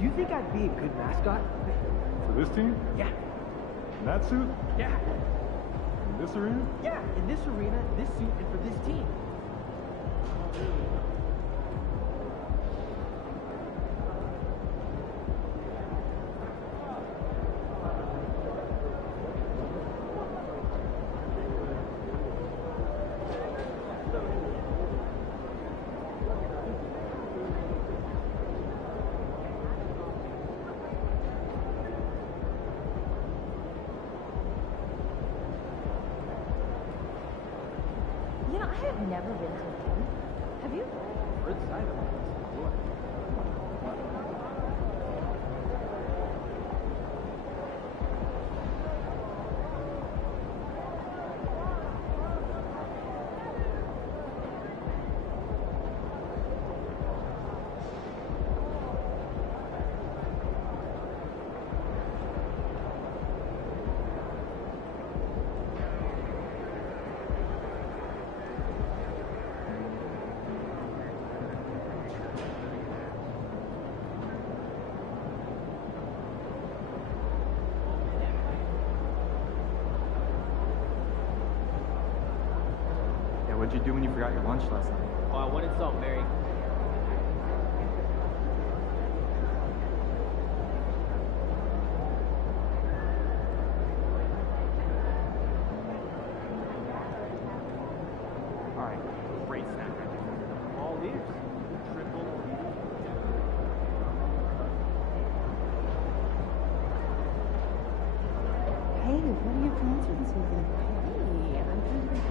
Do you think I'd be a good mascot? For this team? Yeah. In that suit? Yeah. In this arena? Yeah, in this arena, this suit, and for this team. You know, I have never been to a game. Have you? We're inside of it. What? What'd you do when you forgot your lunch last night? Oh, I wanted something, Mary. Alright, great snack right there. All ears. Triple. Hey, what are your plans for this weekend? Hey, I'm thinking of the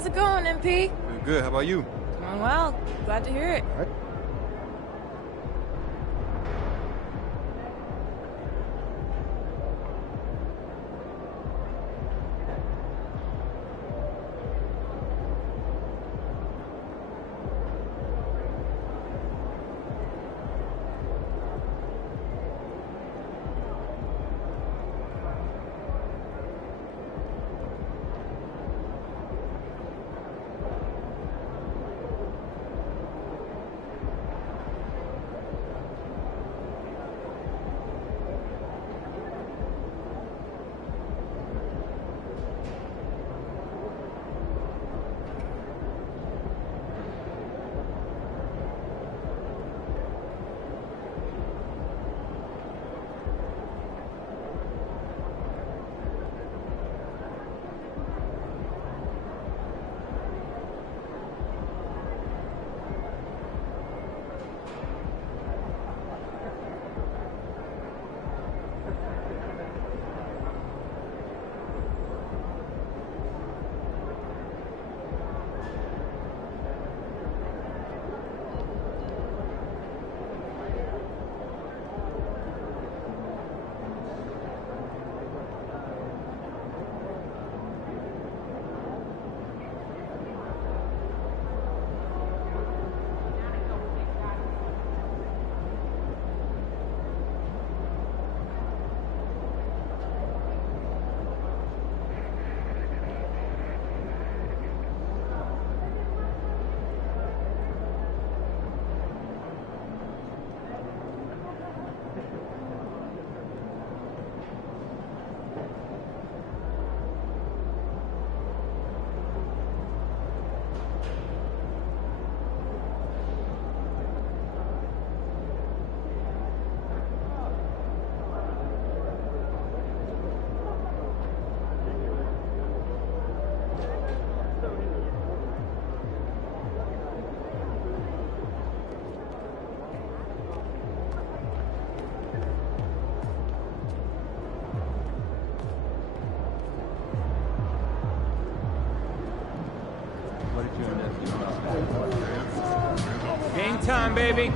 How's it going, MP? Good, how about you? Going well. Glad to hear it. All right. Big time, baby.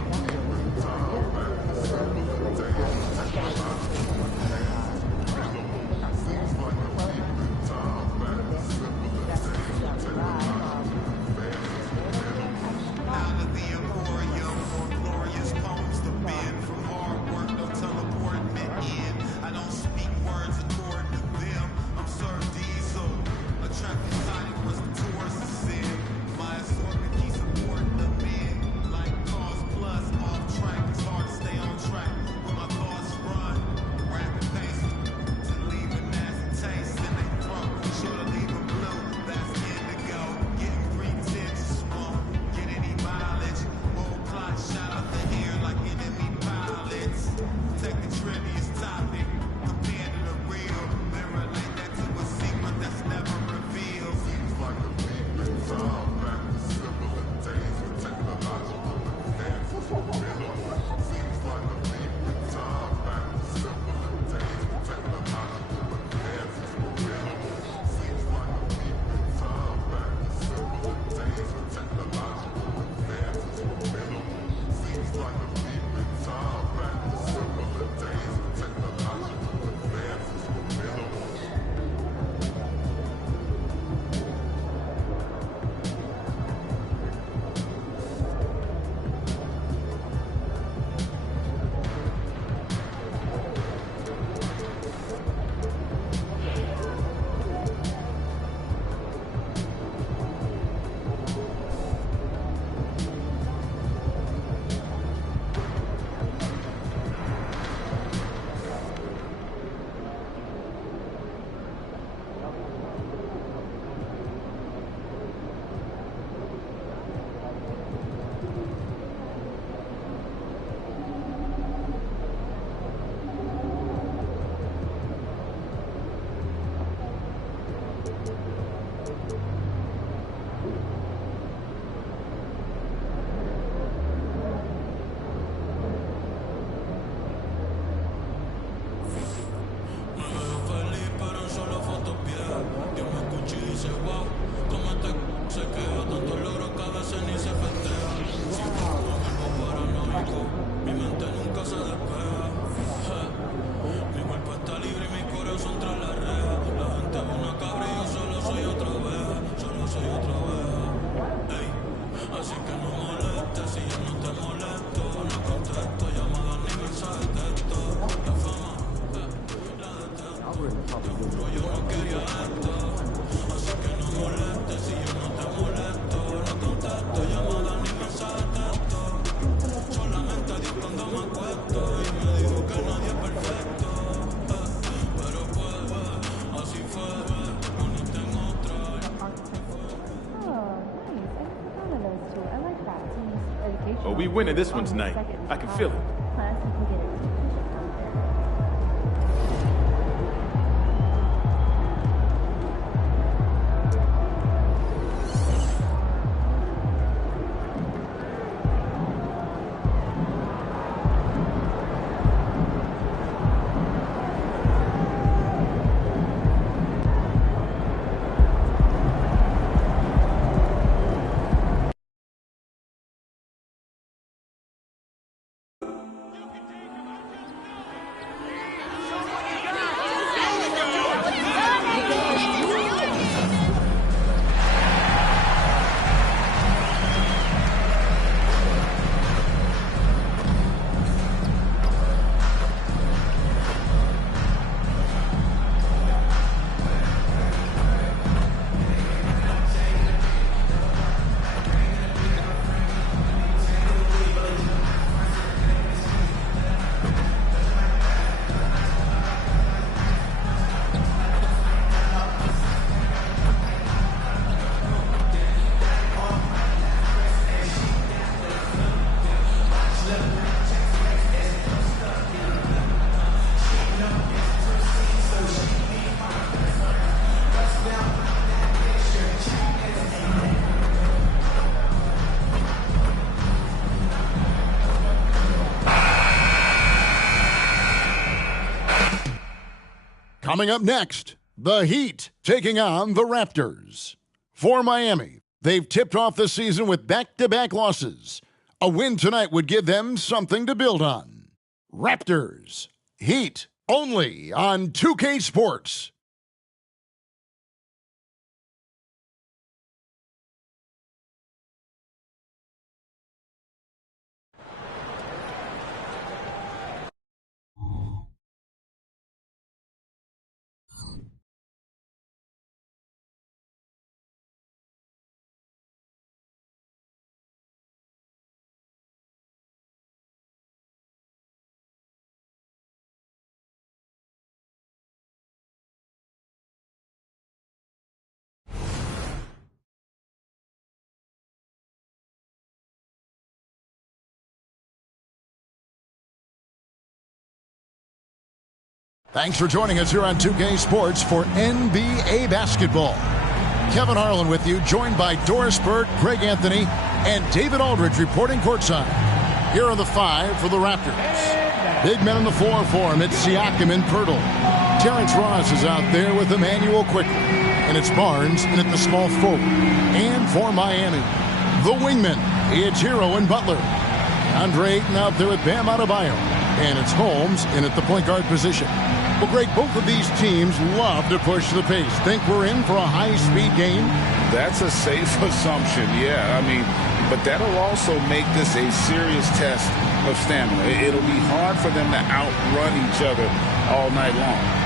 Oh, we winning this one tonight. I can feel it. Coming up next, the Heat taking on the Raptors. For Miami, they've tipped off the season with back-to-back losses. A win tonight would give them something to build on. Raptors, Heat, only on 2K Sports. Thanks for joining us here on 2K Sports for NBA basketball. Kevin Harlan with you, joined by Doris Burke, Greg Anthony, and David Aldridge reporting courtside. Here are the five for the Raptors. Big men on the floor for him. It's Siakam and Pirtle. Terrence Ross is out there with Emmanuel quickly. And it's Barnes in at the small forward. And for Miami, the wingmen, it's Hero and Butler. Andre Ayton out there with Bam Adebayo. And it's Holmes in at the point guard position. Well, Greg, both of these teams love to push the pace. Think we're in for a high-speed game? That's a safe assumption, yeah. I mean, but that'll also make this a serious test of stamina. It'll be hard for them to outrun each other all night long.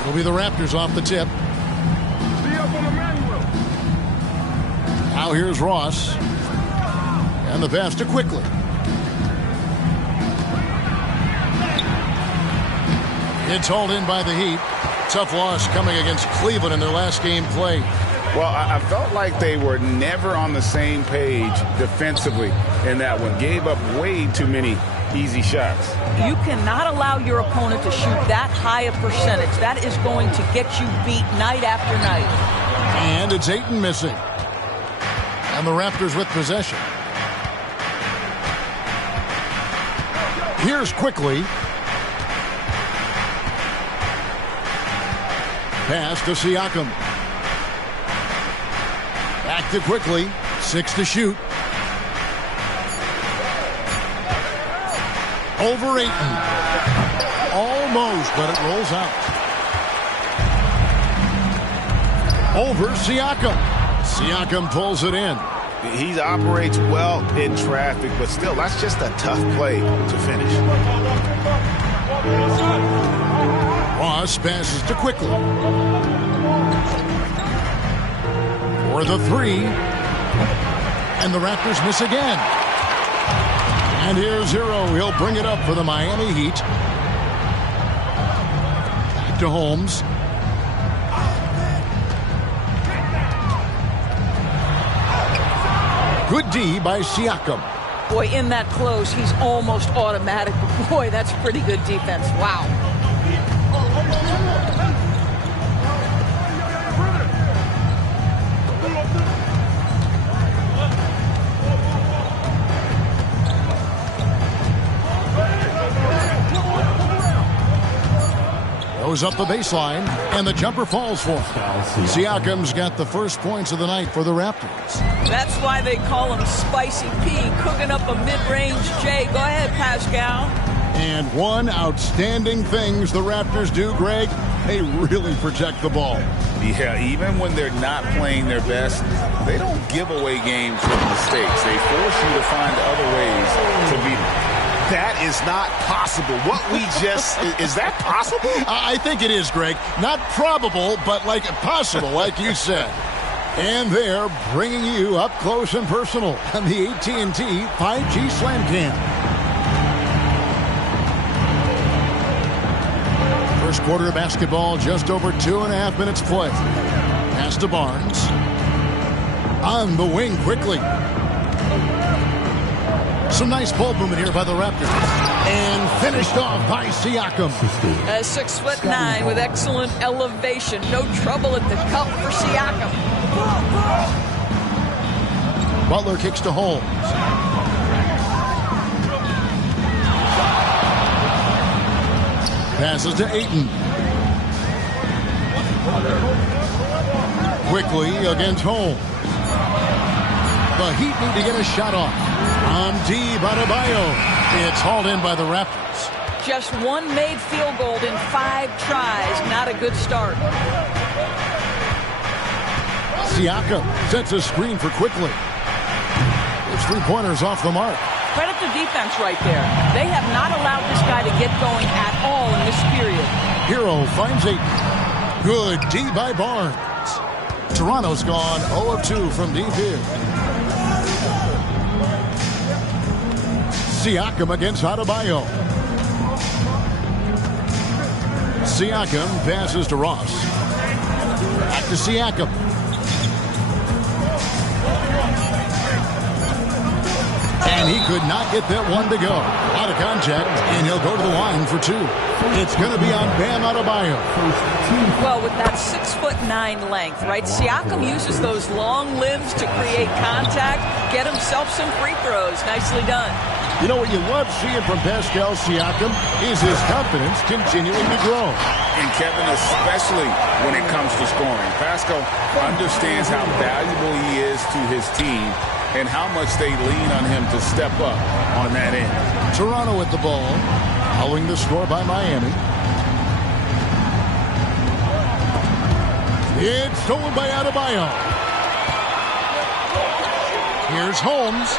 It'll be the Raptors off the tip. Now here's Ross. And the pass to Quickly. It's hauled in by the Heat. Tough loss coming against Cleveland in their last game play. Well, I felt like they were never on the same page defensively in that one. Gave up way too many easy shots. You cannot allow your opponent to shoot that high a percentage. That is going to get you beat night after night. And it's Ayton missing. And the Raptors with possession. Here's Quickly. Pass to Siakam. Back to Quickly. 6 to shoot. Over Ayton. Almost, but it rolls out. Over Siakam. Siakam pulls it in. He operates well in traffic, but still, that's just a tough play to finish. Ross passes to Quickly. For the three. And the Raptors miss again. And here's Hero. He'll bring it up for the Miami Heat. Back to Holmes. Good D by Siakam. Boy, in that close, he's almost automatic. Boy, that's pretty good defense. Wow. Goes up the baseline, and the jumper falls for him. Siakam's got the first points of the night for the Raptors. That's why they call him Spicy P, cooking up a mid-range J. Go ahead, Pascal. And one outstanding things the Raptors do, Greg, they really protect the ball. Yeah, even when they're not playing their best, they don't give away games with mistakes. They force you to find other ways to beat them. That is not possible. What we just... is that possible? I think it is, Greg. Not probable, but like possible, like you said. And they're bringing you up close and personal on the AT&T 5G Slam Cam. First quarter of basketball, just over 2.5 minutes play. Pass to Barnes. On the wing quickly. Some nice ball movement here by the Raptors. And finished off by Siakam. 6'9" with excellent elevation. No trouble at the cup for Siakam. Butler kicks to Holmes. Passes to Ayton. Quickly against Holmes. The Heat need to get a shot off. On D. Adebayo. It's hauled in by the Raptors. Just one made field goal in 5 tries. Not a good start. Siakam sets a screen for Quickly. His 3-pointers off the mark. Credit the defense right there. They have not allowed this guy to get going at all in this period. Hero finds Ayton. Good D by Barnes. Toronto's gone 0 of 2 from deep here. Siakam against Adebayo. Siakam passes to Ross. Back to Siakam. And he could not get that one to go. Out of contact, and he'll go to the line for 2. It's going to be on Bam Adebayo. Well, with that 6'9" length, right? Siakam uses those long limbs to create contact, get himself some free throws. Nicely done. You know what you love seeing from Pascal Siakam is his confidence continuing to grow. And Kevin, especially when it comes to scoring. Pascal understands how valuable he is to his team and how much they lean on him to step up on that end. Toronto with the ball, following the score by Miami. It's stolen by Adebayo. Here's Holmes.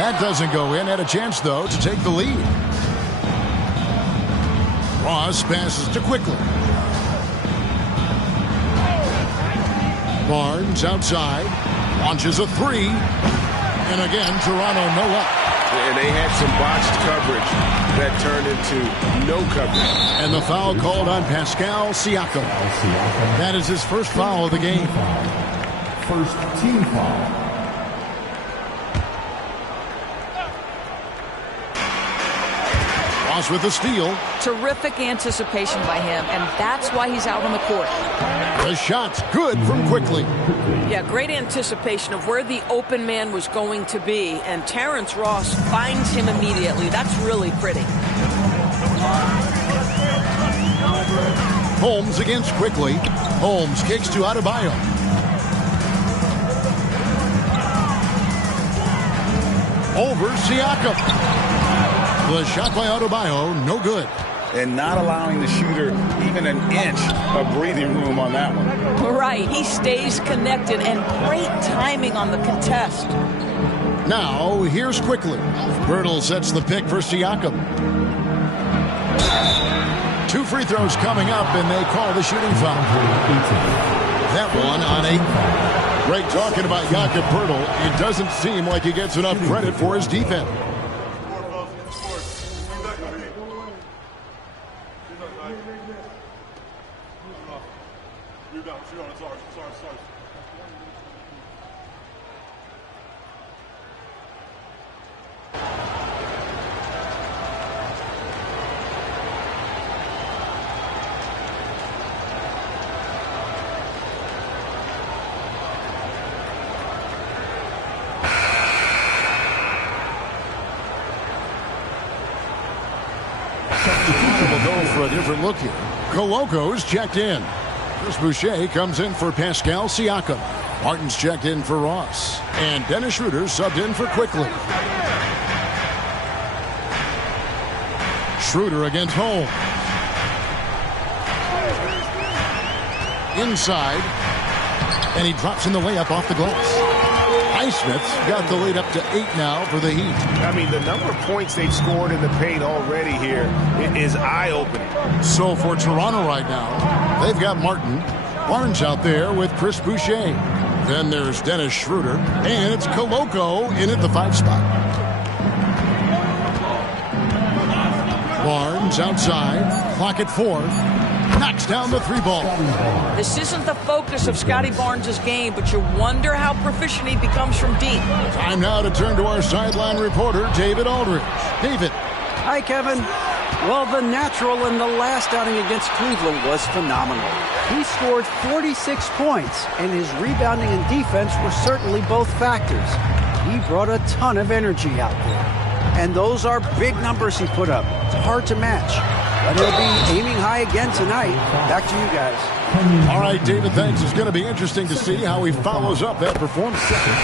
That doesn't go in. Had a chance, though, to take the lead. Ross passes to Quickly. Barnes outside. Launches a 3. And again, Toronto no luck. And they had some botched coverage that turned into no coverage. And the foul called on Pascal Siakam. That is his first foul of the game. First team foul. Ross with the steal. Terrific anticipation by him, and that's why he's out on the court. The shot's good from Quickly. Yeah, great anticipation of where the open man was going to be, and Terrence Ross finds him immediately. That's really pretty. Holmes against Quickly. Holmes kicks to Adebayo. Over Siakam. The shot by Adebayo, no good. And not allowing the shooter even an inch of breathing room on that one. Right, he stays connected, and great timing on the contest. Now, here's Quickly. Birtle sets the pick for Siakam. 2 free throws coming up, and they call the shooting foul. That one on 8. Greg talking about Jakob Birtle. It doesn't seem like he gets enough credit for his defense. We'll go for a different look here. Coloco's checked in. Chris Boucher comes in for Pascal Siakam. Martin's checked in for Ross. And Dennis Schroeder subbed in for Quickly. Schroeder against Holmes. Inside. And he drops in the layup off the glass. Highsmith's got the lead up to 8 now for the Heat. I mean, the number of points they've scored in the paint already here is eye-opening. So for Toronto right now, they've got Martin. Barnes out there with Chris Boucher. Then there's Dennis Schroeder. And it's Coloco in at the 5 spot. Barnes outside. Clock at 4. Knocks down the 3 ball. This isn't the focus of Scotty Barnes' game, but you wonder how proficient he becomes from deep. Time now to turn to our sideline reporter, David Aldridge. David. Hi, Kevin. Well, the natural in the last outing against Cleveland was phenomenal. He scored 46 points, and his rebounding and defense were certainly both factors. He brought a ton of energy out there. And those are big numbers he put up. It's hard to match. But he'll be aiming high again tonight. Back to you guys. All right, David, thanks. It's going to be interesting to see how he follows up that performance.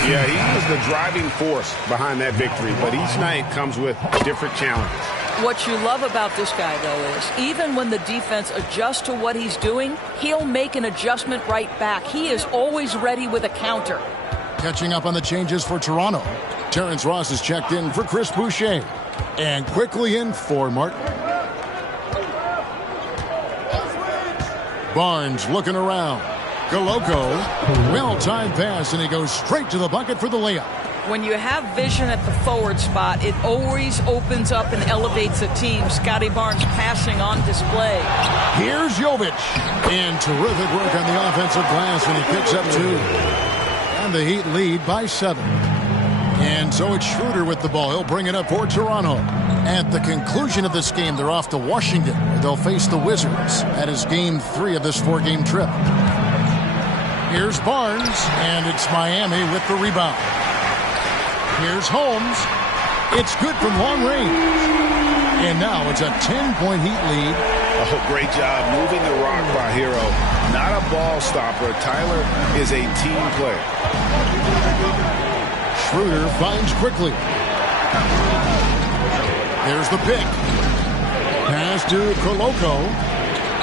Yeah, he was the driving force behind that victory, but each night comes with different challenges. What you love about this guy, though, is even when the defense adjusts to what he's doing, he'll make an adjustment right back. He is always ready with a counter. Catching up on the changes for Toronto. Terrence Ross is checked in for Chris Boucher. And quickly in for Martin. Barnes looking around. Koloko, well-timed pass, and he goes straight to the bucket for the layup. When you have vision at the forward spot, it always opens up and elevates a team. Scotty Barnes passing on display. Here's Jovic. And terrific work on the offensive glass, and he picks up 2. And the Heat lead by 7. And so it's Schroeder with the ball. He'll bring it up for Toronto. At the conclusion of this game, they're off to Washington, where they'll face the Wizards. That is game 3 of this 4-game trip. Here's Barnes, and it's Miami with the rebound. Here's Holmes. It's good from long range. And now it's a 10-point Heat lead. Oh, great job moving the rock by Hero. Not a ball stopper. Tyler is a team player. Schroeder finds quickly. There's the pick. Pass to Koloko.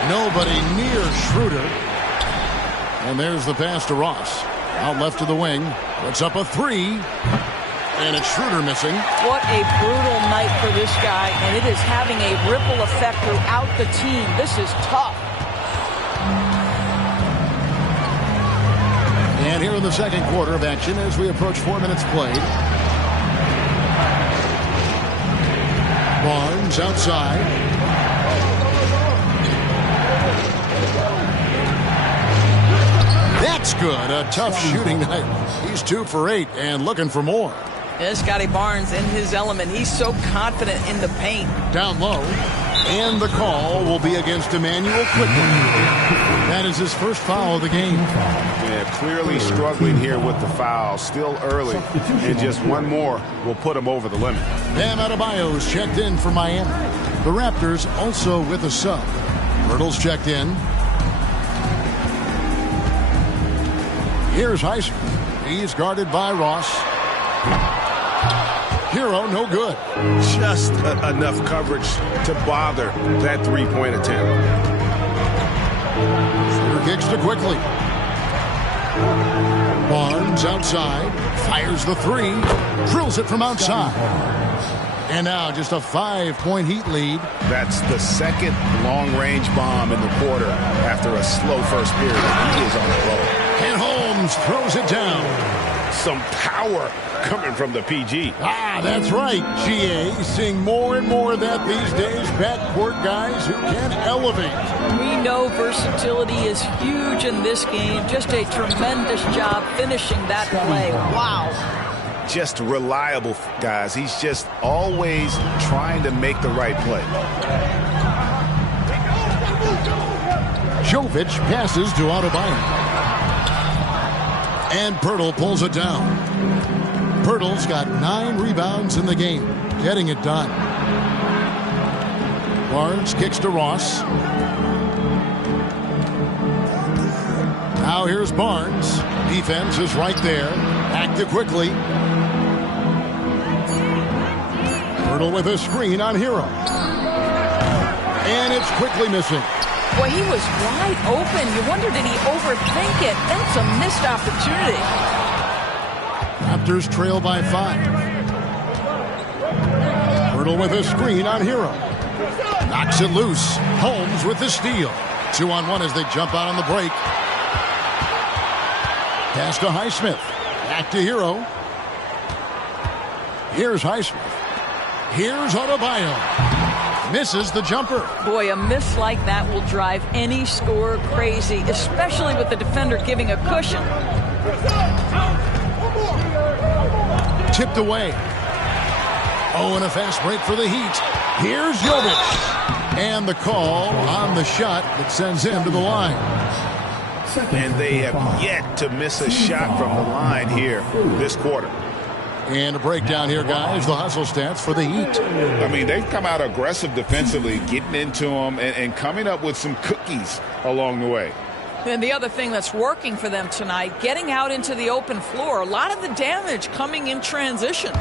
Nobody near Schroeder. And there's the pass to Ross. Out left to the wing. Puts up a 3. And it's Schroeder missing. What a brutal night for this guy, and it is having a ripple effect throughout the team. This is tough. And here in the second quarter of action as we approach 4 minutes played. Barnes outside. That's good. A tough shooting night. He's 2 for 8 and looking for more. Yeah, Scotty Barnes in his element. He's so confident in the paint. Down low. And the call will be against Emmanuel Quickly. That is his first foul of the game. Yeah, clearly struggling here with the foul. Still early. And just one more will put him over the limit. Bam Adebayo's checked in for Miami. The Raptors also with a sub. Hurdle's checked in. Here's Heisman. He's guarded by Ross. Hero, no good. Just enough coverage to bother that three-point attempt. Shooter kicks to Quickly. Barnes outside. Fires the 3. Drills it from outside. And now just a 5-point Heat lead. That's the second long-range bomb in the quarter after a slow first period. He is on the roll. And Holmes throws it down. Some power coming from the PG. Ah, that's right, GA. Seeing more and more of that these days. Backcourt guys who can elevate. We know versatility is huge in this game. Just a tremendous job finishing that play. Wow. Just reliable, guys. He's just always trying to make the right play. Jovic passes to Adebayo. And Pirtle pulls it down. Pirtle's got 9 rebounds in the game, getting it done. Barnes kicks to Ross. Now here's Barnes. Defense is right there. Back to Quickly. Pirtle with a screen on Hero. And it's Quickly missing. Boy, he was wide open. You wonder, did he overthink it? That's a missed opportunity. Raptors trail by 5. Pirtle with a screen on Hero. Knocks it loose. Holmes with the steal. 2-on-1 as they jump out on the break. Pass to Highsmith. Back to Hero. Here's Highsmith. Here's Adebayo. Misses the jumper. Boy, a miss like that will drive any scorer crazy, especially with the defender giving a cushion. Tipped away. Oh, and a fast break for the Heat. Here's Jovic. And the call on the shot that sends him to the line. And they have yet to miss a shot from the line here this quarter. And a breakdown here, guys. The hustle stats for the Heat. I mean, they've come out aggressive defensively, getting into them and coming up with some cookies along the way. And the other thing that's working for them tonight, getting out into the open floor. A lot of the damage coming in transition.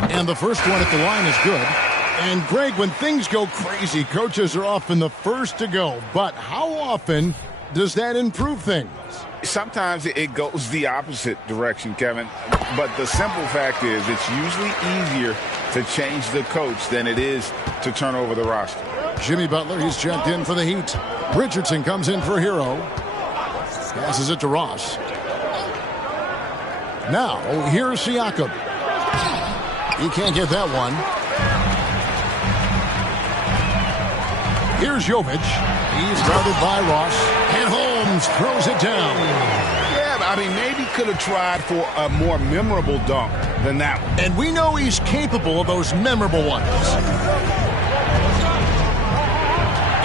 And the first one at the line is good. And, Greg, when things go crazy, coaches are often the first to go. But how often does that improve things? Sometimes it goes the opposite direction, Kevin. But the simple fact is it's usually easier to change the coach than it is to turn over the roster. Jimmy Butler, he's checked in for the Heat. Richardson comes in for Hero. Passes it to Ross. Now, here's Siakam. He can't get that one. Here's Jovic. He's guarded by Ross. And Holmes throws it down. Yeah, I mean, maybe could have tried for a more memorable dunk than that one. And we know he's capable of those memorable ones.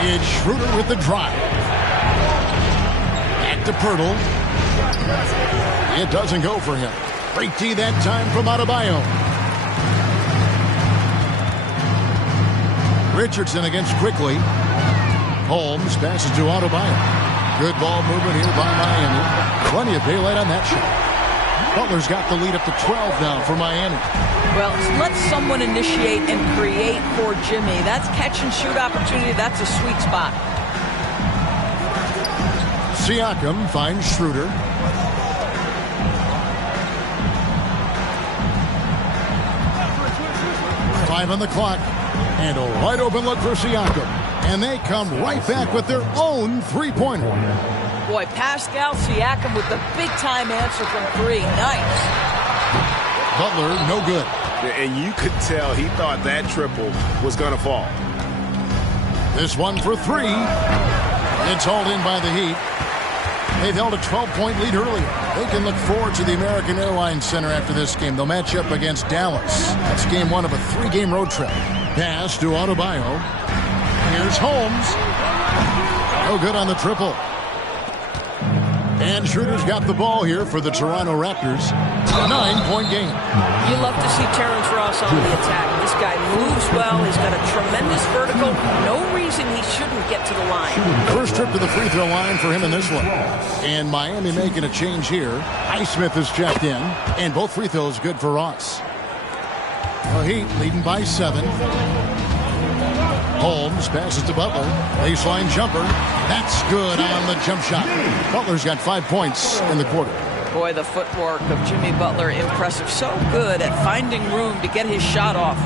It's Schroeder with the drive. Back to Pirtle. It doesn't go for him. Great D that time from Adebayo. Richardson against Quickly. Holmes passes to Adebayo. Good ball movement here by Miami. Plenty of daylight on that shot. Butler's got the lead up to 12 now for Miami. Well, let someone initiate and create for Jimmy. That's catch and shoot opportunity. That's a sweet spot. Siakam finds Schroeder. Five on the clock. And a wide open look for Siakam. And they come right back with their own three-pointer. Boy, Pascal Siakam with the big-time answer from three. Nice. Butler, no good. And you could tell he thought that triple was going to fall. This one for three. It's hauled in by the Heat. They've held a 12-point lead earlier. They can look forward to the American Airlines Center after this game. They'll match up against Dallas. That's game one of a three-game road trip. Pass to Adebayo. Here's Holmes. No good on the triple. And Schroeder's got the ball here for the Toronto Raptors. It's a 9-point game. You love to see Terrence Ross on the attack. This guy moves well. He's got a tremendous vertical. No reason he shouldn't get to the line. First trip to the free throw line for him in this one. And Miami making a change here. Highsmith is checked in. And both free throws good for Ross. The Heat leading by 7. Holmes passes to Butler. Baseline jumper. That's good on the jump shot. Butler's got 5 points in the quarter. Boy, the footwork of Jimmy Butler, impressive. So good at finding room to get his shot off.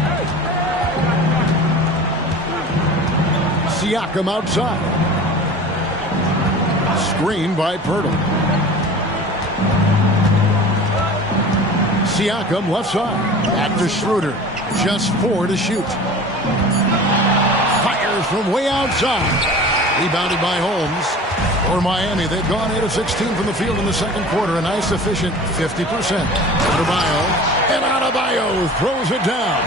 Siakam outside. Screen by Pirtle. Siakam left side. Back to Schroeder. Just 4 to shoot. Fires from way outside. Rebounded by Holmes. For Miami, they've gone 8 of 16 from the field in the second quarter. A nice, efficient 50%. Adebayo. And Adebayo throws it down.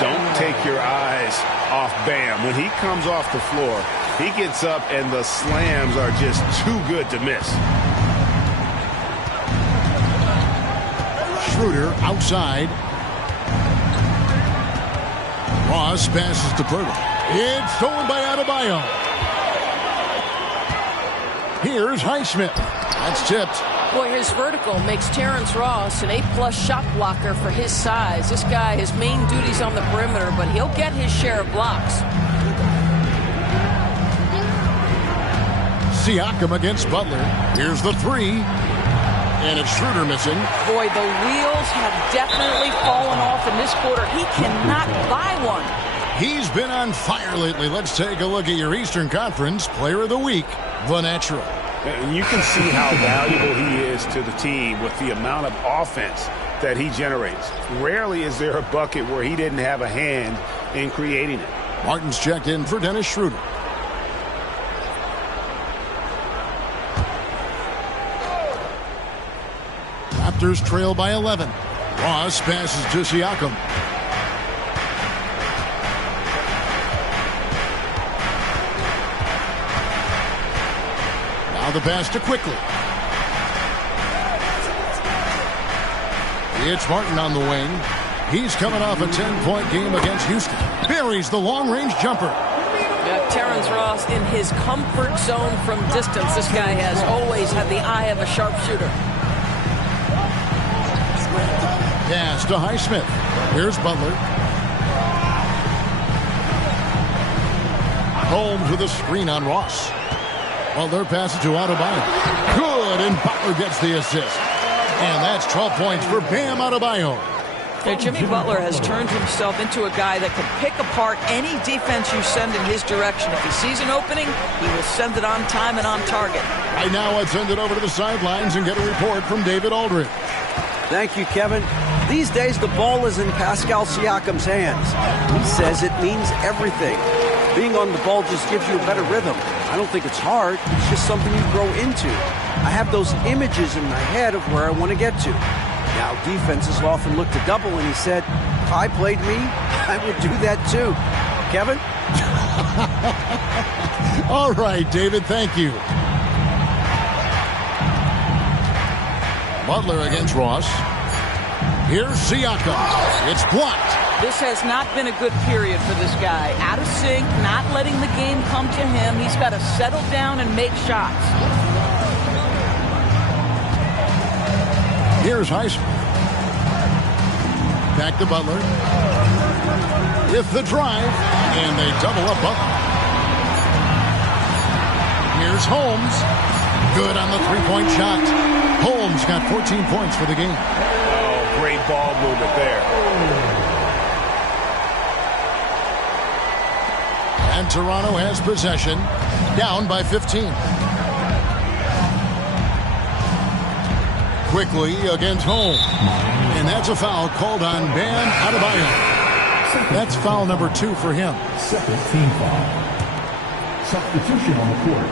Don't take your eyes off Bam. When he comes off the floor, he gets up and the slams are just too good to miss. Schroeder outside. Ross passes to Pirtle. It's stolen by Adebayo. Here's Highsmith. That's tipped. Boy, his vertical makes Terrence Ross an A+ shot blocker for his size. This guy, his main duty's on the perimeter, but he'll get his share of blocks. Siakam against Butler. Here's the three. And it's Schroeder missing. Boy, the wheels have definitely fallen off in this quarter. He cannot buy one. He's been on fire lately. Let's take a look at your Eastern Conference Player of the Week, the Natural. And you can see how valuable he is to the team with the amount of offense that he generates. Rarely is there a bucket where he didn't have a hand in creating it. Martin's checked in for Dennis Schroeder. Raptors trail by 11. Ross passes to Siakam. Now the pass to Quickly. It's Martin on the wing. He's coming off a 10-point game against Houston. Buries the long-range jumper. Yeah, Terrence Ross in his comfort zone from distance. This guy has always had the eye of a sharpshooter. Pass to Highsmith. Here's Butler. Holmes with a screen on Ross. Butler passes to Adebayo. Good, and Butler gets the assist. And that's 12 points for Bam Adebayo. Yeah, Jimmy Butler has turned himself into a guy that can pick apart any defense you send in his direction. If he sees an opening, he will send it on time and on target. Right now, I'd send it over to the sidelines and get a report from David Aldridge. Thank you, Kevin. These days, the ball is in Pascal Siakam's hands. He says it means everything. Being on the ball just gives you a better rhythm. I don't think it's hard. It's just something you grow into. I have those images in my head of where I want to get to. Now, defenses often look to double, and he said, if I played me, I would do that too. Kevin? All right, David, thank you. Butler against Ross. Here's Siakam. It's blocked. This has not been a good period for this guy. Out of sync, not letting the game come to him. He's got to settle down and make shots. Here's Highsmith. Back to Butler. With the drive, and they double up Butler. Here's Holmes. Good on the three-point shot. Holmes got 14 points for the game. Oh, great ball movement there. And Toronto has possession, down by 15. Quickly against Holmes. And that's a foul called on Bam Adebayo. That's foul number 2 for him. Second team foul. Substitution on the court.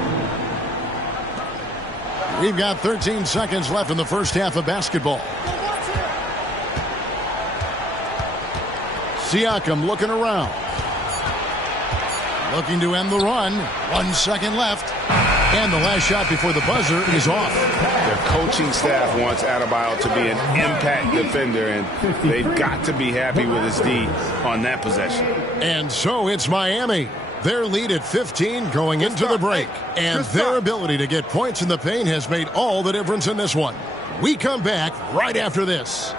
We've got 13 seconds left in the first half of basketball. Siakam looking around. Looking to end the run. 1 second left. And the last shot before the buzzer is off. Their coaching staff wants Adebayo to be an impact defender, and they've got to be happy with his D on that possession. And so it's Miami. Their lead at 15 going into the break. And their ability to get points in the paint has made all the difference in this one. We come back right after this.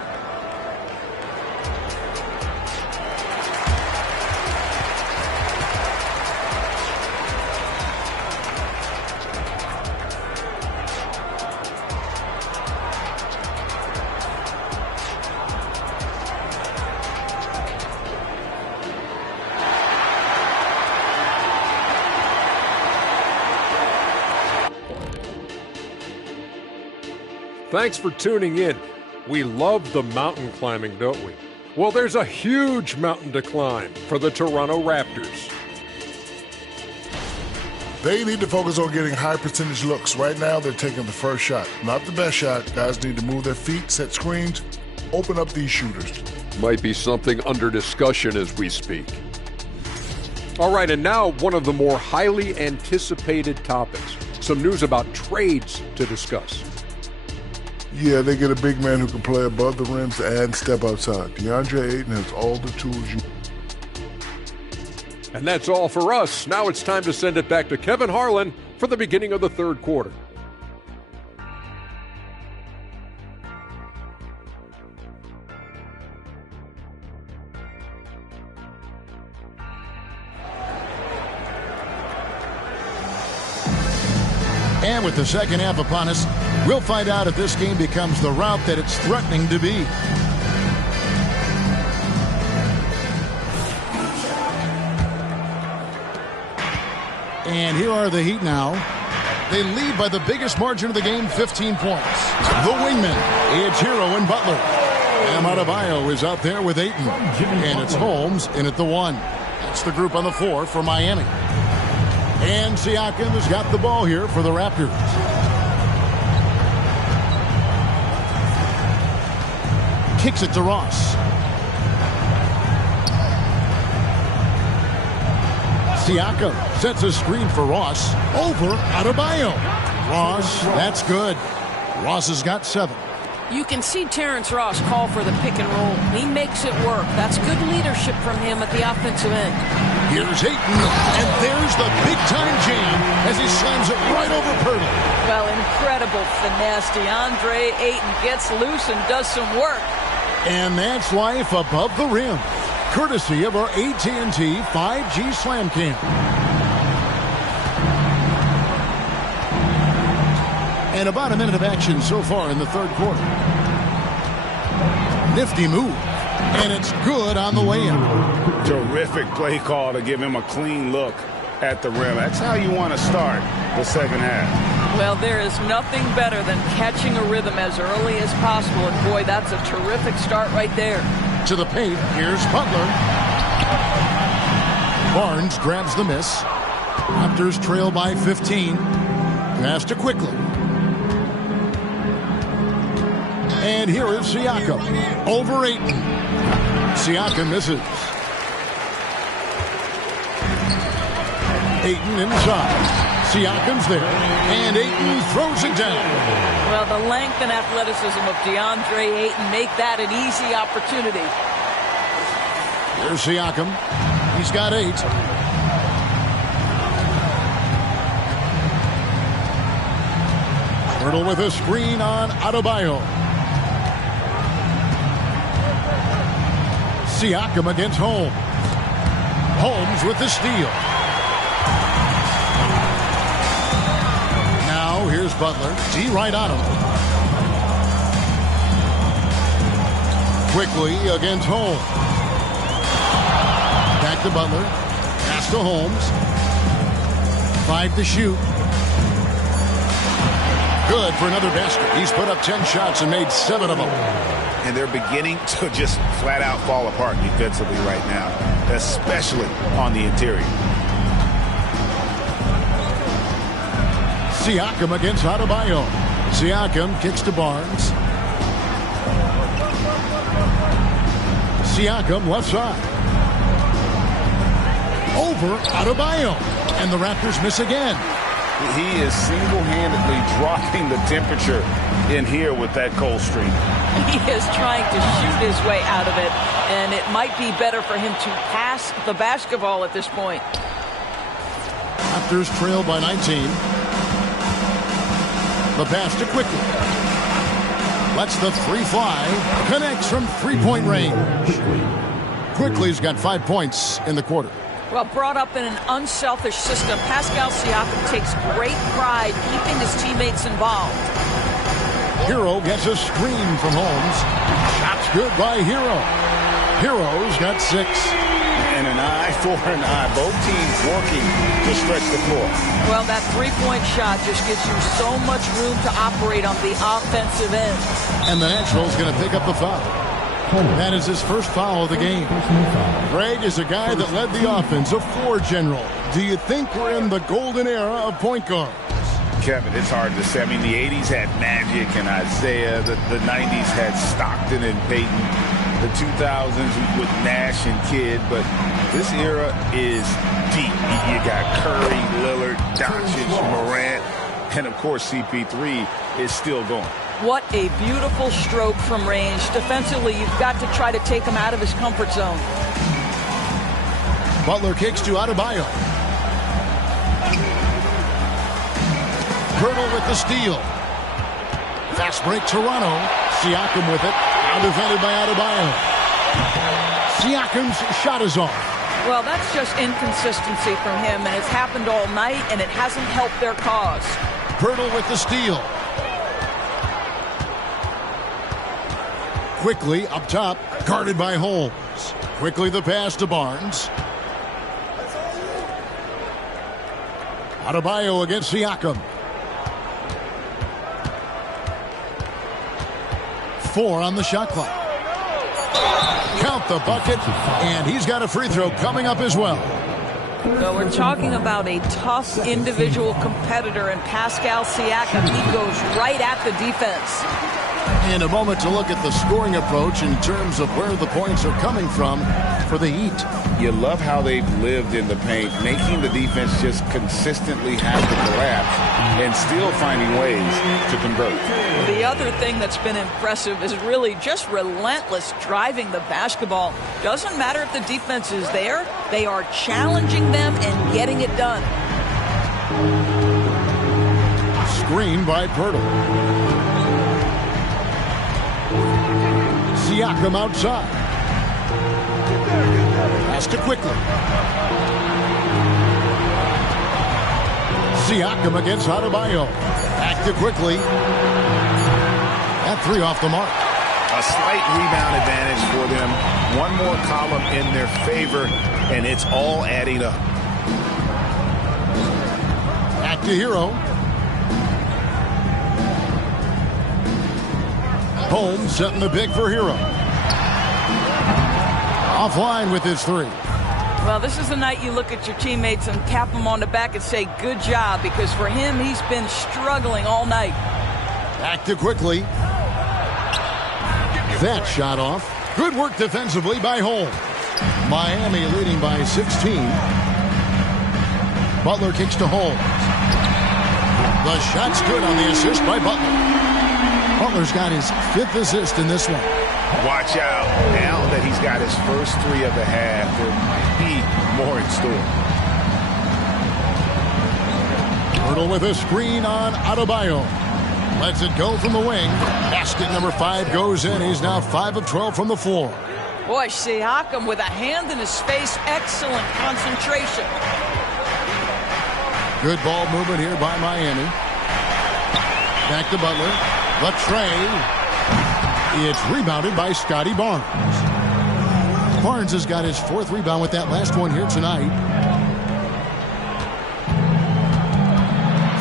Thanks for tuning in. We love the mountain climbing, don't we? Well, there's a huge mountain to climb for the Toronto Raptors. They need to focus on getting high percentage looks. Right now, they're taking the first shot. Not the best shot. Guys need to move their feet, set screens, open up these shooters. Might be something under discussion as we speak. All right, and now one of the more highly anticipated topics. Some news about trades to discuss. Yeah, they get a big man who can play above the rims and step outside. DeAndre Ayton has all the tools you... And that's all for us. Now it's time to send it back to Kevin Harlan for the beginning of the third quarter. And with the second half upon us, we'll find out if this game becomes the route that it's threatening to be. And here are the Heat now. They lead by the biggest margin of the game, 15 points. The wingman, it's Hero and Butler. And Adebayo is out there with Ayton. And it's Holmes in at the 1. That's the group on the floor for Miami. And Siakam has got the ball here for the Raptors. Kicks it to Ross. Siakam sets a screen for Ross. Over Adebayo. Ross, that's good. Ross has got 7. You can see Terrence Ross call for the pick and roll. He makes it work. That's good leadership from him at the offensive end. Here's Ayton, and there's the big-time jam as he slams it right over Pirtle. Well, incredible finesse. DeAndre Ayton gets loose and does some work. And that's life above the rim, courtesy of our AT&T 5G Slam Cam. And about a minute of action so far in the third quarter. Nifty move, and it's good on the way in. Terrific play call to give him a clean look at the rim. That's how you want to start the second half. Well, there is nothing better than catching a rhythm as early as possible. And boy, that's a terrific start right there. To the paint, here's Butler. Barnes grabs the miss. Raptors trail by 15. Pass to Quickly. And here is Siakam. Over Ayton. Siakam misses. Ayton inside. Siakam's there. And Ayton throws it down. Well, the length and athleticism of DeAndre Ayton make that an easy opportunity. Here's Siakam. He's got 8. Pirtle with a screen on Adebayo. Siakam against Holmes. Holmes with the steal. Now here's Butler. D right on him. Quickly against Holmes. Back to Butler. Pass to Holmes. 5 to shoot. Good for another basket. He's put up 10 shots and made 7 of them. And they're beginning to just flat out fall apart defensively right now, especially on the interior. Siakam against Adebayo. Siakam kicks to Barnes. Siakam left side. Over Adebayo. And the Raptors miss again. He is single-handedly dropping the temperature in here with that cold streak. He is trying to shoot his way out of it, and it might be better for him to pass the basketball at this point. Raptors trail by 19. The pass to Quickly. Lets the 3 fly. Connects from three-point range. Quickly's got 5 points in the quarter. Well, brought up in an unselfish system, Pascal Siakam takes great pride keeping his teammates involved. Hero gets a screen from Holmes. Shot's good by Hero. Hero's got 6. And an eye for an eye. Both teams working to stretch the floor. Well, that three-point shot just gives you so much room to operate on the offensive end. And the Nationals going to pick up the foul. That is his first foul of the game. Greg is a guy that led the offense, a floor general. Do you think we're in the golden era of point guards? Kevin, it's hard to say. I mean, the 80s had Magic and Isaiah. The 90s had Stockton and Peyton. The 2000s with Nash and Kidd. But this era is deep. You got Curry, Lillard, Doncic, Morant, and, of course, CP3 is still going. What a beautiful stroke from range. Defensively, you've got to try to take him out of his comfort zone. Butler kicks to Adebayo. Pirtle with the steal. Fast break Toronto. Siakam with it. Now defended by Adebayo. Siakam's shot is off. Well, that's just inconsistency from him, and it's happened all night, and it hasn't helped their cause. Pirtle with the steal. Quickly up top, guarded by Holmes. Quickly the pass to Barnes. Adebayo against Siakam. 4 on the shot clock. Count the bucket, and he's got a free throw coming up as well. So we're talking about a tough individual competitor in Pascal Siakam. He goes right at the defense. And a moment to look at the scoring approach in terms of where the points are coming from for the Heat. You love how they've lived in the paint, making the defense just consistently have to collapse and still finding ways to convert. The other thing that's been impressive is really just relentless driving the basketball. Doesn't matter if the defense is there, they are challenging them and getting it done. Screen by Pirtle. Siakam outside. Pass to quickly. Siakam against Adebayo. Back to quickly. That three off the mark. A slight rebound advantage for them. One more column in their favor, and it's all adding up. Back to Hero. Holmes setting the pick for Hero. Offline with his three. Well, this is the night you look at your teammates and tap them on the back and say, good job, because for him, he's been struggling all night. Back to quickly. That shot off. Good work defensively by Holmes. Miami leading by 16. Butler kicks to Holmes. The shot's good on the assist by Butler. Butler's got his 5th assist in this one. Watch out. Now that he's got his first three of the half, there might be more in store. Pirtle with a screen on Adebayo. Lets it go from the wing. Basket number 5 goes in. He's now 5 of 12 from the floor. Boy, Siakam with a hand in his face. Excellent concentration. Good ball movement here by Miami. Back to Butler. The tray. It's rebounded by Scotty Barnes. Barnes has got his 4th rebound with that last one here tonight.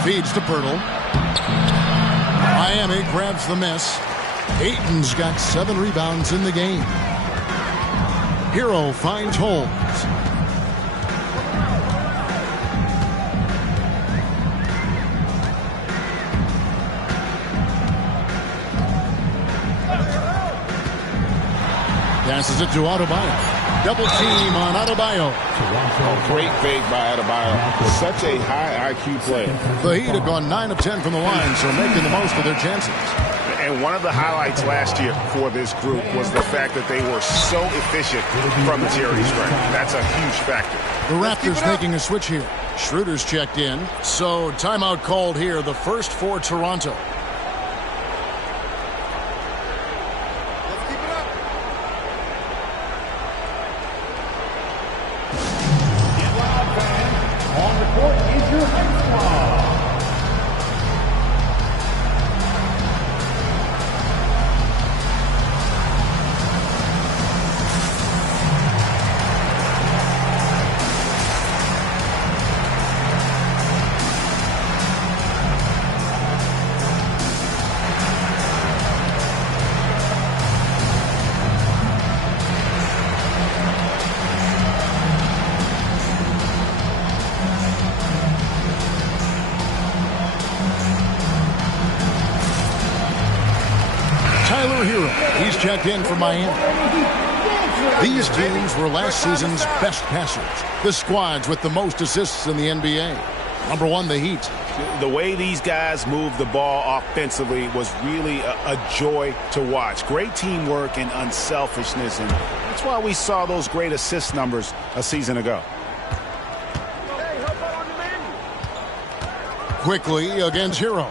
Feeds to Pirtle. Miami grabs the miss. Ayton's got 7 rebounds in the game. Hero finds Holmes. Passes it to Adebayo. Double team on Adebayo. A great fake by Adebayo. Such a high IQ play. The Heat have gone 9 of 10 from the line, so making the most of their chances. And one of the highlights last year for this group was the fact that they were so efficient from the charity stripe. That's a huge factor. The Raptors making a switch here. Schroeder's checked in. So timeout called here, the first for Toronto. He's checked in for Miami. These teams were last season's best passers. The squads with the most assists in the NBA. Number 1, the Heat. The way these guys move the ball offensively was really a joy to watch. Great teamwork and unselfishness, and that's why we saw those great assist numbers a season ago. Quickly against Hero.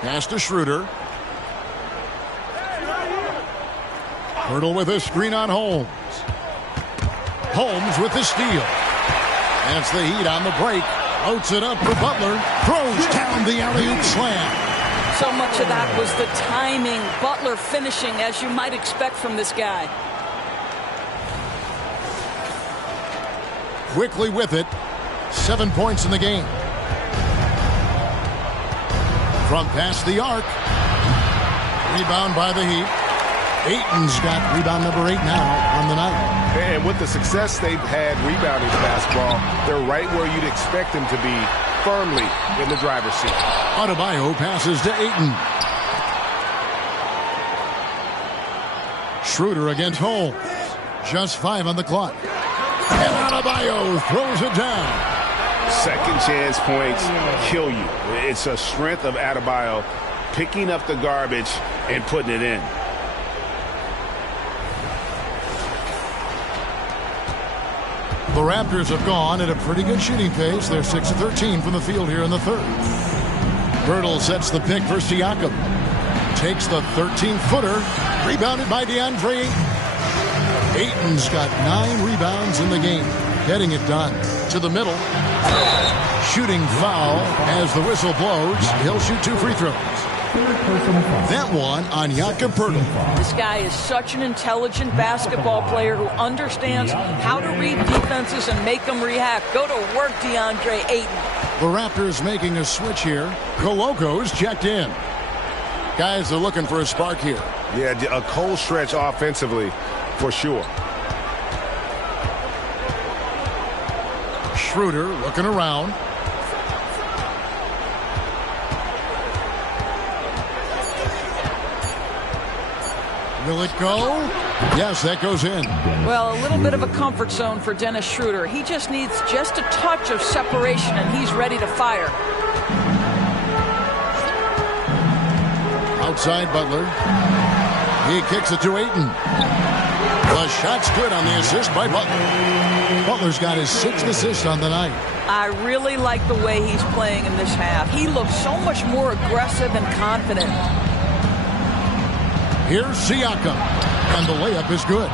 Pass to Schroeder. Pirtle with a screen on Holmes. Holmes with the steal. And it's the Heat on the break. Outs it up for Butler. Throws down the alley-oop slam. So much of that was the timing. Butler finishing as you might expect from this guy. Quickly with it. 7 points in the game. From past the arc. Rebound by the Heat. Ayton's got rebound number 8 now on the night. And with the success they've had rebounding the basketball, they're right where you'd expect them to be, firmly in the driver's seat. Adebayo passes to Ayton. Schroeder against Holmes. Just 5 on the clock. And Adebayo throws it down. Second chance points kill you. It's a strength of Adebayo picking up the garbage and putting it in. The Raptors have gone at a pretty good shooting pace. They're 6 of 13 from the field here in the third. Birtle sets the pick for Siakam. Takes the 13-footer. Rebounded by DeAndre Ayton. Ayton's got 9 rebounds in the game. Getting it done. To the middle. Shooting foul as the whistle blows. He'll shoot 2 free throws. That one on Jakob Poeltl. This guy is such an intelligent basketball player who understands how to read defenses and make them react. Go to work, DeAndre Ayton. The Raptors making a switch here. Coloco's checked in. Guys are looking for a spark here. Yeah, a cold stretch offensively for sure. Schroeder looking around. Will it go? Yes, that goes in. Well, a little bit of a comfort zone for Dennis Schroeder. He just needs just a touch of separation, and he's ready to fire. Outside Butler. He kicks it to Ayton. The shot's good on the assist by Butler. Butler's got his 6th assist on the night. I really like the way he's playing in this half. He looks so much more aggressive and confident. Here's Siakam, and the layup is good.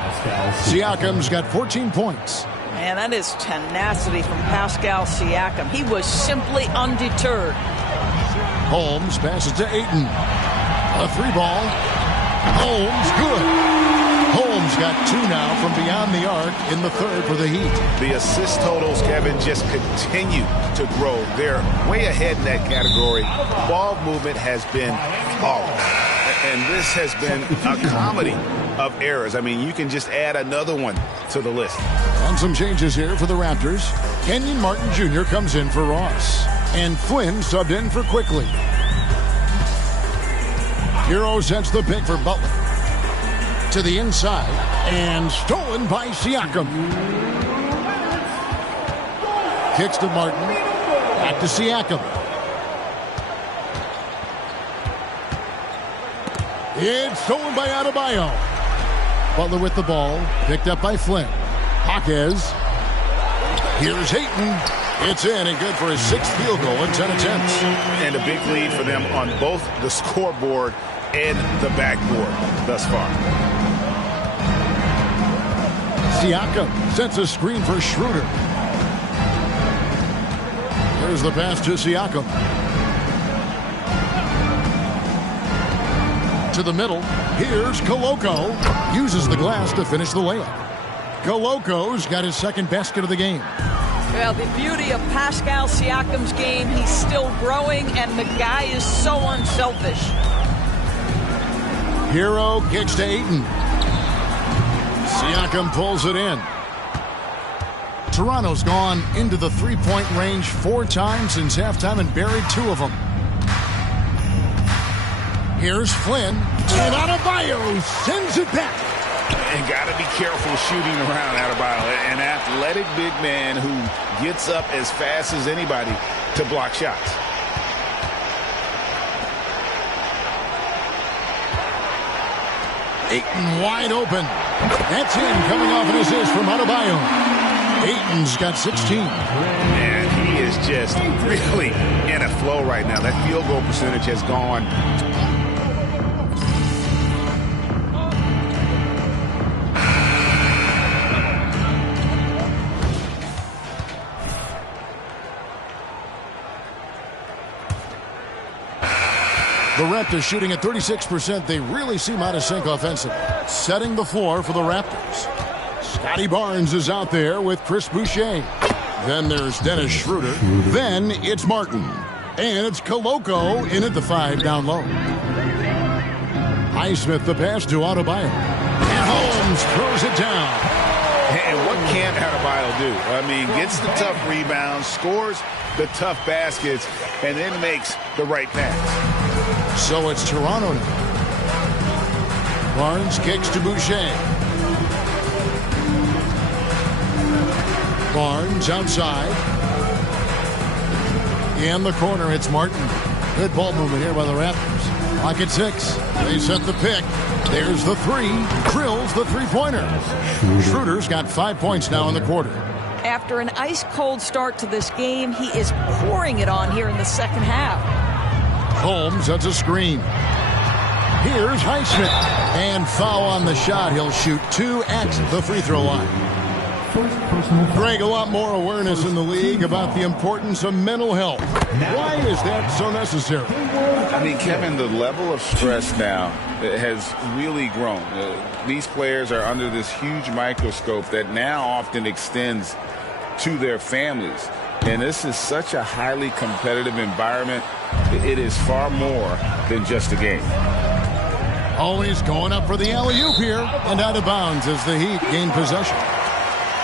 Siakam's got 14 points. Man, that is tenacity from Pascal Siakam. He was simply undeterred. Holmes passes to Ayton. A 3-ball. Holmes, good. Holmes got 2 now from beyond the arc in the third for the Heat. The assist totals, Kevin, just continue to grow. They're way ahead in that category. Ball movement has been flawless. And this has been a comedy of errors. I mean, you can just add another one to the list. And some changes here for the Raptors. Kenyon Martin Jr. comes in for Ross. And Flynn subbed in for Quickly. Hero sets the pick for Butler. To the inside. And stolen by Siakam. Kicks to Martin. Back to Siakam. It's stolen by Adebayo. Butler with the ball. Picked up by Flynn. Jaquez. Here's Ayton. It's in and good for his 6th field goal in 10 attempts. And a big lead for them on both the scoreboard and the backboard thus far. Siakam sets a screen for Schroeder. There's the pass to Siakam. To the middle. Here's Coloco. Uses the glass to finish the layup. Coloco's got his 2nd basket of the game. Well, the beauty of Pascal Siakam's game, he's still growing, and the guy is so unselfish. Hero kicks to Ayton. Siakam pulls it in. Toronto's gone into the 3-point range 4 times since halftime and buried 2 of them. Here's Flynn, and Adebayo sends it back. And got to be careful shooting around Adebayo. An athletic big man who gets up as fast as anybody to block shots. Ayton wide open. That's in, coming off an assist from Adebayo. Ayton's got 16. And he is just really in a flow right now. That field goal percentage has gone. The Raptors shooting at 36%. They really seem out of sync offensively. Setting the floor for the Raptors. Scotty Barnes is out there with Chris Boucher. Then there's Dennis Schroeder. Then it's Martin. And it's Coloco in at the 5 down low. Highsmith the pass to Adebayo. And Holmes throws it down. And what can't Adebayo do? I mean, gets the tough rebounds, scores the tough baskets, and then makes the right pass. So it's Toronto now. Barnes kicks to Boucher. Barnes outside. In the corner, it's Martin. Good ball movement here by the Raptors. Clock at 6. They set the pick. There's the three. Drills the three-pointer. Schroeder's got 5 points now in the quarter. After an ice-cold start to this game, he is pouring it on here in the second half. Holmes, that's a screen. Here's Highsmith. And foul on the shot. He'll shoot 2 at the free throw line. Greg, a lot more awareness in the league about the importance of mental health. Why is that so necessary? I mean, Kevin, the level of stress now has really grown. These players are under this huge microscope that now often extends to their families. And this is such a highly competitive environment. It is far more than just a game. Always going up for the alley-oop here, and out of bounds as the Heat gain possession.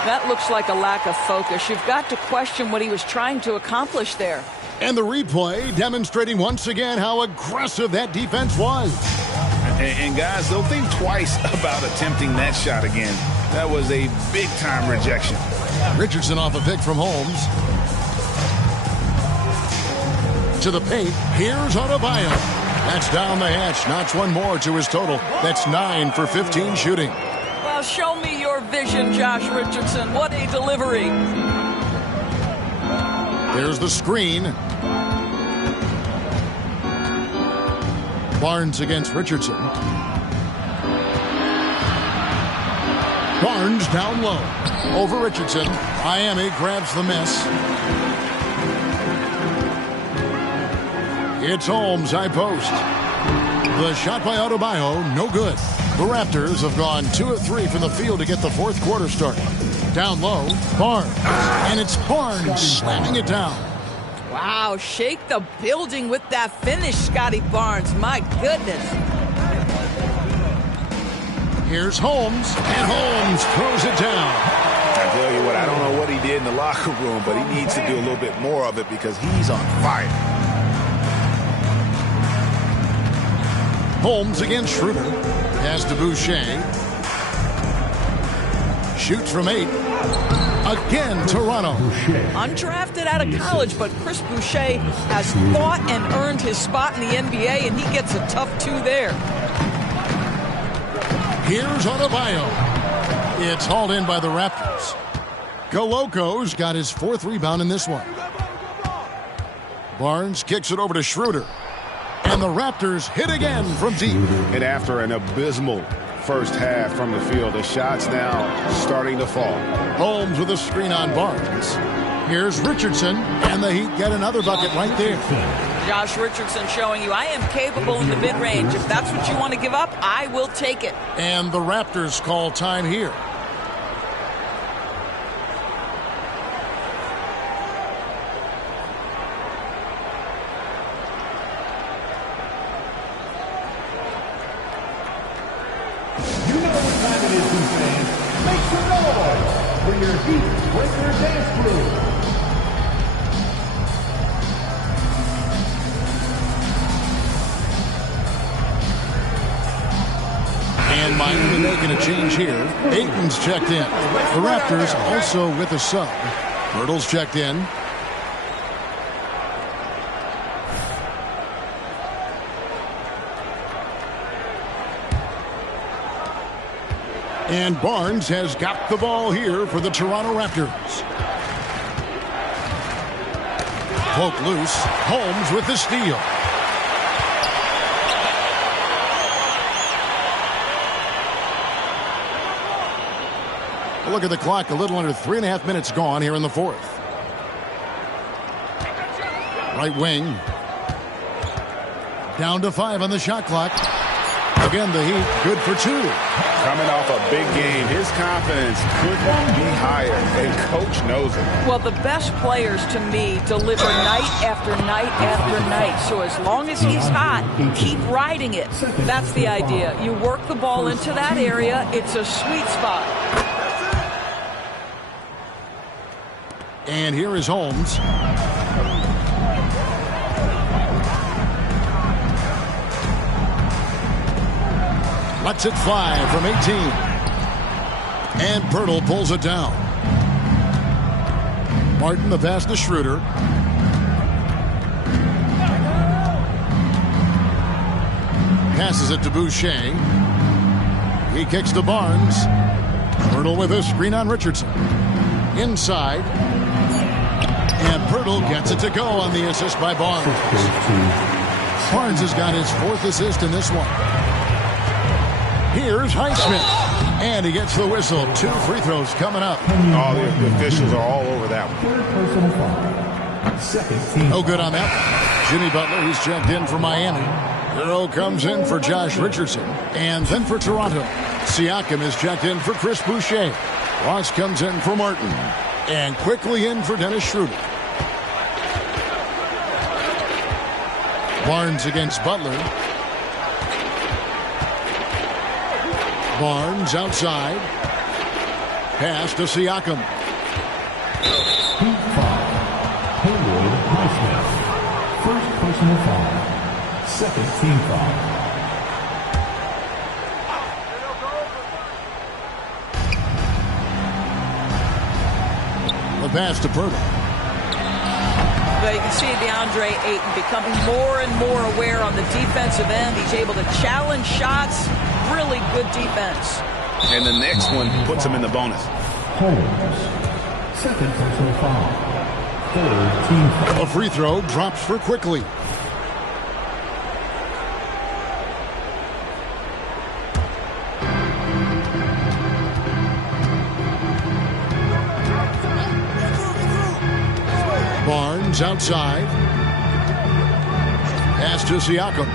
That looks like a lack of focus. You've got to question what he was trying to accomplish there. And the replay demonstrating once again how aggressive that defense was. And guys, they'll think twice about attempting that shot again. That was a big-time rejection. Richardson off a pick from Holmes. To the paint, here's Adebayo. That's down the hatch, notch one more to his total. That's 9 for 15 shooting. Well, show me your vision, Josh Richardson. What a delivery. There's the screen. Barnes against Richardson. Barnes down low. Over Richardson. Miami grabs the miss. It's Holmes, high post. The shot by Adebayo, no good. The Raptors have gone 2 of 3 from the field to get the fourth quarter started. Down low, Barnes. And it's Barnes slamming it down. Wow, shake the building with that finish, Scotty Barnes. My goodness. Here's Holmes, and Holmes throws it down. I tell you what, I don't know what he did in the locker room, but he needs to do a little bit more of it because he's on fire. Holmes against Schroeder. Pass to Boucher. Shoots from 8. Again, Toronto. Undrafted out of college, but Chris Boucher has fought and earned his spot in the NBA, and he gets a tough 2 there. Here's Adebayo. It's hauled in by the Raptors. Goloko's got his 4th rebound in this one. Barnes kicks it over to Schroeder. And the Raptors hit again from deep. And after an abysmal first half from the field, the shots now starting to fall. Holmes with a screen on Barnes. Here's Richardson, and the Heat get another bucket right there. Josh Richardson showing you I am capable in the mid-range. If that's what you want to give up, I will take it. And the Raptors call time here. For your Heat Winter Dance Crew. And Miami making a change here. Ayton's checked in. The Raptors also with a sub. Myrtle's checked in. And Barnes has got the ball here for the Toronto Raptors. Poke loose. Holmes with the steal. Look at the clock. A little under 3.5 minutes gone here in the fourth. Right wing. Down to 5 on the shot clock. Again, the Heat good for 2. Coming off a big game, his confidence couldn't be higher, and Coach knows it. Well, the best players, to me, deliver night after night after night. So as long as he's hot, keep riding it. That's the idea. You work the ball into that area. It's a sweet spot. And here is Holmes. Lets it fly from 18. And Pirtle pulls it down. Martin the pass to Schroeder. Passes it to Boucher. He kicks to Barnes. Pirtle with a screen on Richardson. Inside. And Pirtle gets it to go on the assist by Barnes. Barnes has got his 4th assist in this one. Here's Highsmith. And he gets the whistle. 2 free throws coming up. Oh, the officials are all over that one. No good on that one. Jimmy Butler, he's checked in for Miami. Hero comes in for Josh Richardson. And then for Toronto, Siakam is checked in for Chris Boucher. Ross comes in for Martin. And quickly in for Dennis Schroeder. Barnes against Butler. Barnes outside. Pass to Siakam. Team foul. Hayward Highsmith. First personal foul. Second team foul. The pass to Pirtle. But you can see DeAndre Ayton becoming more and more aware on the defensive end. He's able to challenge shots. Really good defense. And the next one puts him in the bonus. Holmes. Second personal foul. Third team foul. A free throw drops for Quickly. Barnes outside. Pass to Siakam.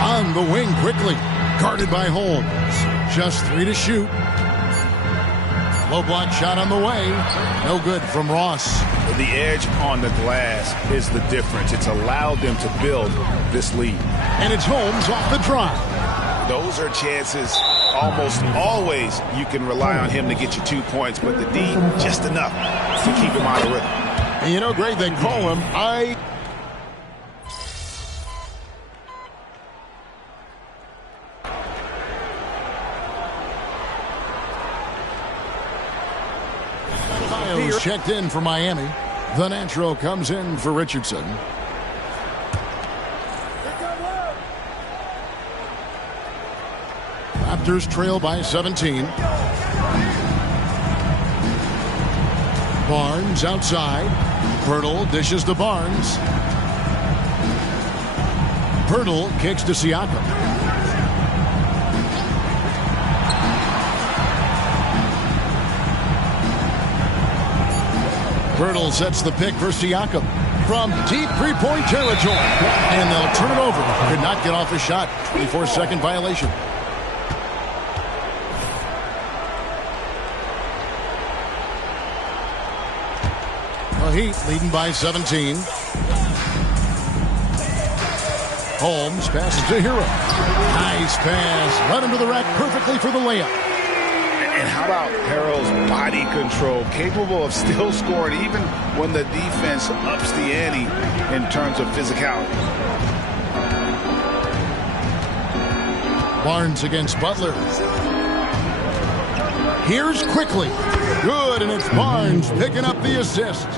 On the wing quickly. Guarded by Holmes. Just 3 to shoot. Low block shot on the way. No good from Ross. The edge on the glass is the difference. It's allowed them to build this lead. And it's Holmes off the drive. Those are chances almost always you can rely on him to get you 2 points, but the D, just enough to keep him out of rhythm. And you know, Greg, they call him checked in for Miami. The natural comes in for Richardson. Raptors trail by 17. Barnes outside. Pirtle dishes to Barnes. Pirtle kicks to Siakam. Pirtle sets the pick for Siakam from deep three-point territory. And they'll turn it over. Could not get off the shot. 24-second violation. The Heat leading by 17. Holmes passes to Hero. Nice pass. Led him to the rack perfectly for the layup. And how about Harrell's body control, capable of still scoring even when the defense ups the ante in terms of physicality. Barnes against Butler. Here's Quickly. Good, and it's Barnes picking up the assist.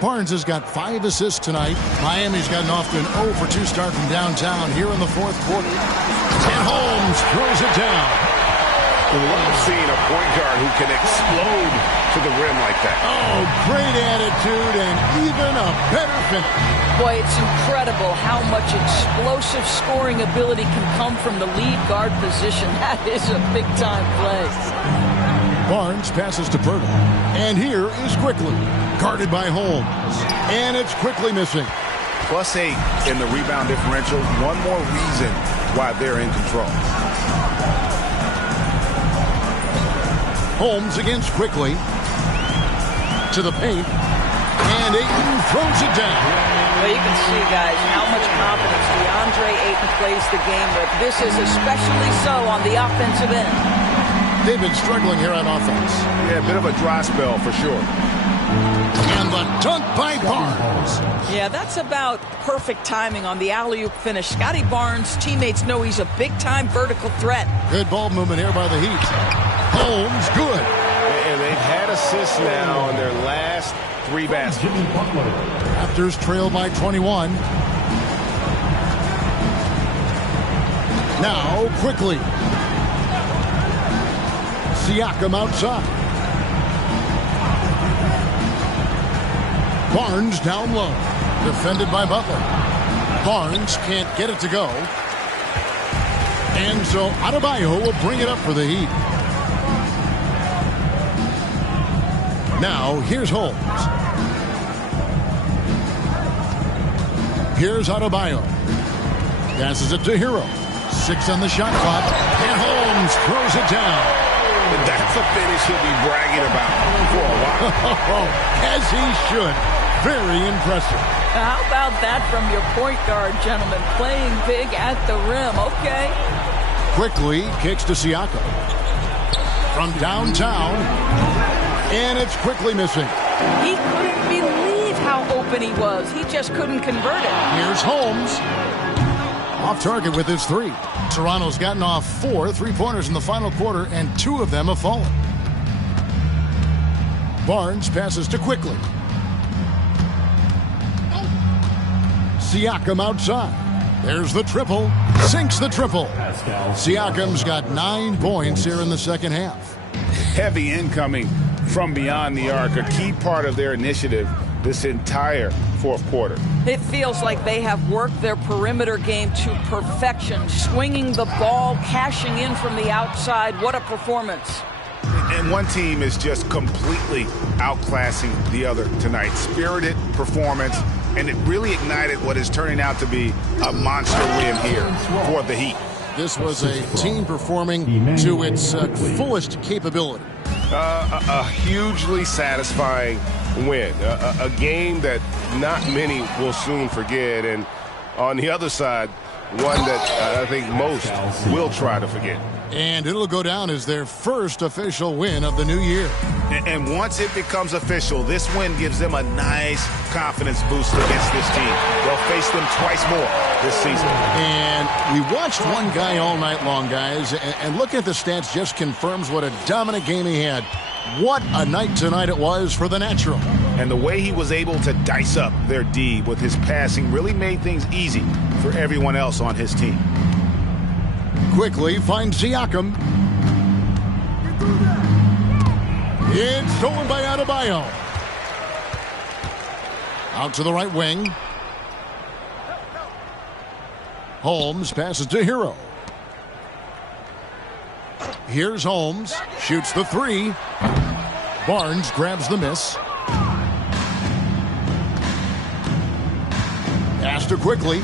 Barnes has got 5 assists tonight. Miami's gotten off to an 0 for 2 start from downtown here in the 4th quarter. And Holmes throws it down. Love seeing a point guard who can explode to the rim like that. Oh, great attitude and even a better finish. Boy, it's incredible how much explosive scoring ability can come from the lead guard position. That is a big-time play. Barnes passes to Pirtle. And here is Quickly. Guarded by Holmes. And it's Quickly missing. +8 in the rebound differential. One more reason why they're in control. Holmes against Quickly. To the paint. And Ayton throws it down. Well, you can see, guys, how much confidence DeAndre Ayton plays the game with. This is especially so on the offensive end. They've been struggling here on offense. Yeah, a bit of a dry spell for sure. And the dunk by Barnes. Yeah, that's about perfect timing on the alley-oop finish. Scotty Barnes' teammates know he's a big-time vertical threat. Good ball movement here by the Heat. Holmes, good. And they've had assists now on their last 3 baskets. Raptors trail by 21. Now, quickly. Siakam outside. Barnes down low. Defended by Butler. Barnes can't get it to go. And so Adebayo will bring it up for the Heat. Now, here's Holmes. Here's Adebayo. Passes it to Hero. 6 on the shot clock. And Holmes throws it down. That's a finish he'll be bragging about for a while. As he should. Very impressive. How about that from your point guard, gentlemen? Playing big at the rim. Okay. Quickly kicks to Siakam. From downtown. And it's quickly missing. He couldn't believe how open he was. He just couldn't convert it. Here's Holmes. Off target with his 3. Toronto's gotten off 4 3-pointers in the final quarter, and 2 of them have fallen. Barnes passes to Quickly. Siakam outside. There's the triple. Sinks the triple. Siakam's got 9 points here in the second half. Heavy incoming from beyond the arc, a key part of their initiative this entire fourth quarter. It feels like they have worked their perimeter game to perfection, swinging the ball, cashing in from the outside. What a performance. And one team is just completely outclassing the other tonight. Spirited performance, and it really ignited what is turning out to be a monster win here for the Heat. This was a team performing to its fullest capability. A hugely satisfying win. A game that not many will soon forget. And on the other side, one that I think most will try to forget. And it'll go down as their first official win of the new year. And once it becomes official, this win gives them a nice confidence boost against this team. They'll face them twice more this season. And we watched one guy all night long, guys, and looking at the stats just confirms what a dominant game he had. What a night tonight it was for the natural. And the way he was able to dice up their D with his passing really made things easy for everyone else on his team. Quickly finds Siakam. It's stolen by Adebayo. Out to the right wing. Holmes passes to Hero. Here's Holmes. Shoots the 3. Barnes grabs the miss. Pass to Quickly.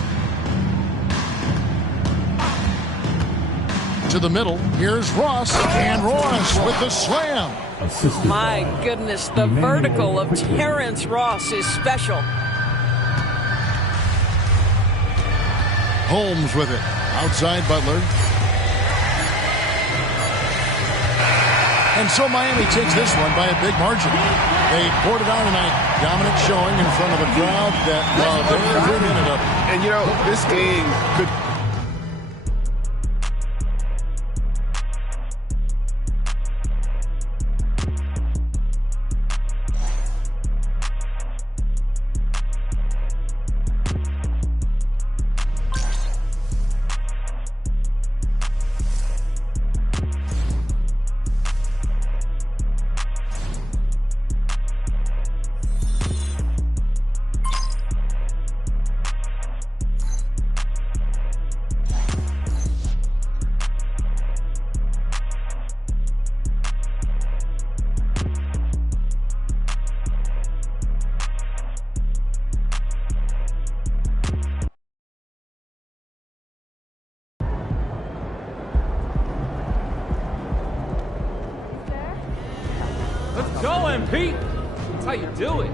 To the middle. Here's Ross. And Ross with the slam. My goodness, the vertical of Terrence Ross is special. Holmes with it. Outside Butler. And so Miami takes this one by a big margin. They poured it on tonight. Dominant showing in front of a crowd that loved every minute of it. And you know, this game could... Let's go, MP. That's how you do it.